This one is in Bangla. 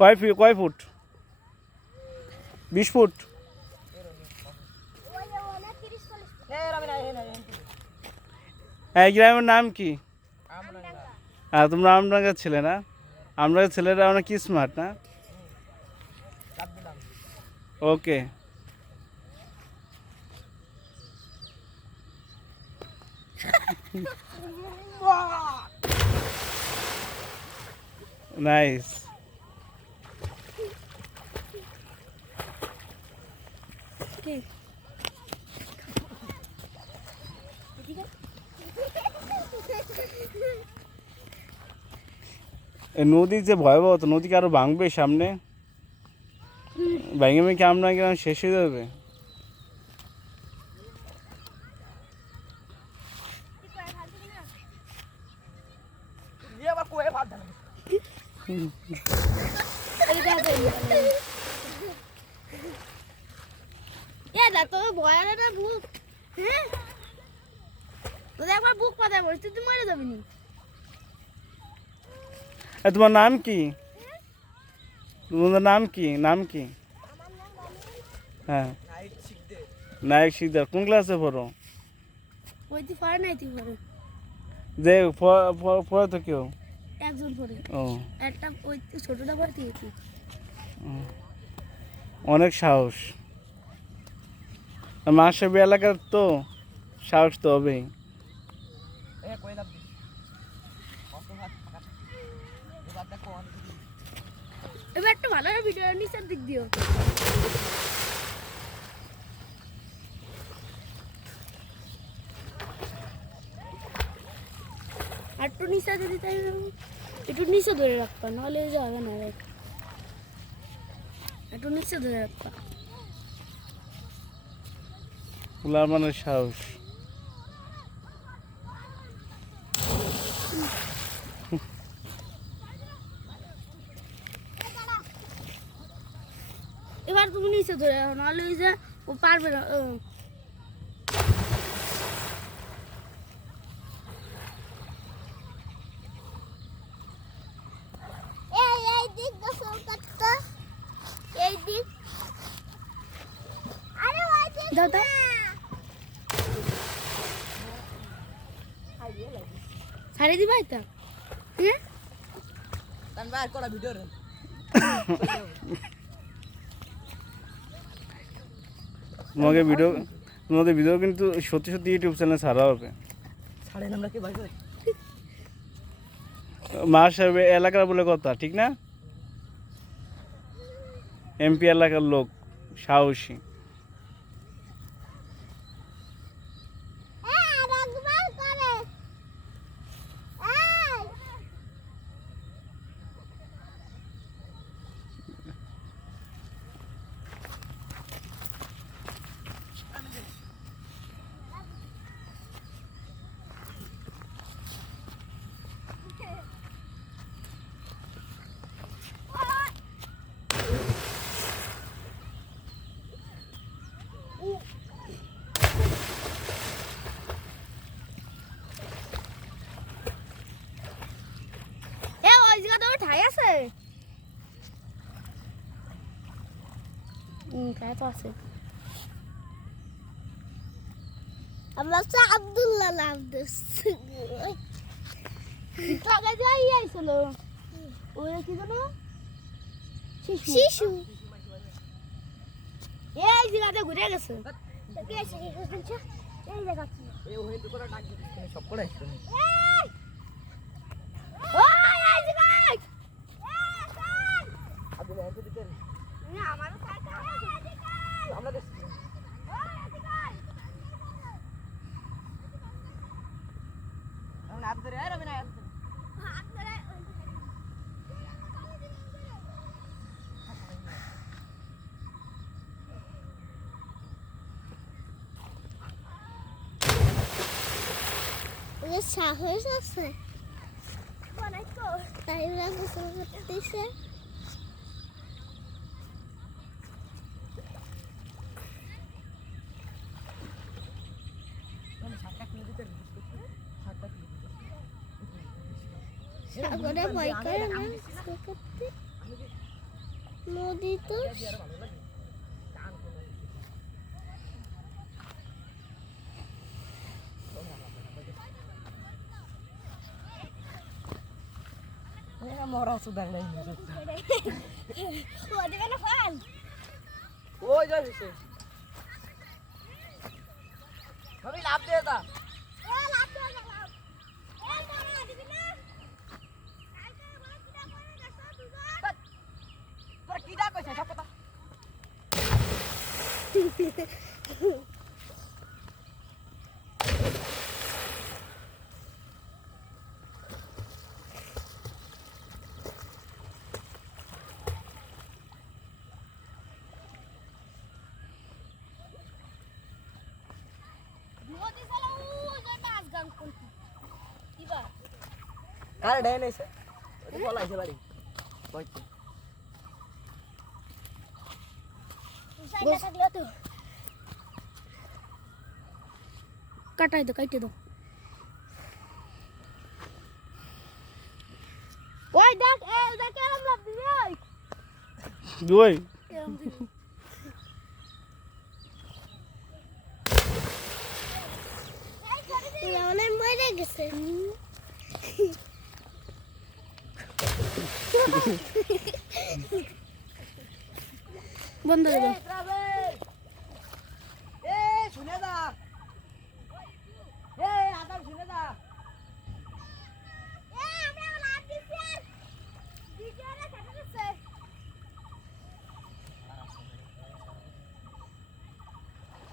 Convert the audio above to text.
কয় ফি কয় ফুট? বিশ ফুট? এই গ্রামের নাম কি? হ্যাঁ তোমরা আমডাঙ্গার ছেলে না? আমডাঙ্গার ছেলেরা অনেক কি স্মার্ট না? ওকে। নাইস নদীর যে ভয়াবহ তো নদী কি আরও ভাঙবে সামনে? ভেঙে ভেঙে আমরা গ্রাম শেষ হয়ে যাবে? ভয় হ্যাঁ? তোদের একবার বুক পাতা পড়িস তুই মরে যাবি নি। তোমার নাম কি? তোমাদের নাম কি? নাম কি? হ্যাঁ। নায়ক শিকদার। কোন ক্লাসে পড়ো? ওই তুই পারে নাই তুই পারে যে পড়ে তো কেউ? একজন পরে ও। একটা ওই ছোটটা তুই অনেক সাহস। মাসেবি এলাকার তো সাহস তো হবেই। এবার একটা ভালো ভিডিও নিচের দিক দিও। একটু নিচে যদি তাই একটু নিচে ধরে রাখবা নাহলে যাবে না রে একটু নিচে ধরে রাখবা। ফুলার মানে সাহস এবার তুমি নিচে ধরে নাহলে ওই যে ও পারবে না ছাড়ি দিবা এটা? হ্যাঁ? তোমাকে ভিডিও তোমাদের ভিডিও কিন্তু সত্যি সত্যি ইউটিউব চ্যানেল ছাড়া হবে। মা সাহেব এলাকার বলে কথা ঠিক না? এমপি এলাকার লোক সাহসী এই রাগবার করে এই এ ওই ওর আছে? হুম তো আছে। আমরা তো আব্দুল্লাহ নাম টাকা যাই আইছিল ওই কি জানো শিশু। এই জায়গাতে ঘুরে গেছে। কে এসে এই দেখাচ্ছি ওই এই জায়গায় না আমারও টাকা ওদের সাহস আছে? তাই ওরা গোসল করতেছে। সাগরে ভয় করে না? নদী তো মরা সুদার নাই ওদিকে না ফান ওই যাই সে। ভাবি লাভ দিয়ে দা। দিবি কথা। কার ডে নাইছে ওই বলাইছে বাড়ি কইতে তো। কাটাই দো কাইটে দো। ওই দেখ এ দেখ এরম লাভ দিবি ওই দুই। অনেক মরে গেছে। বন্ধ দেবো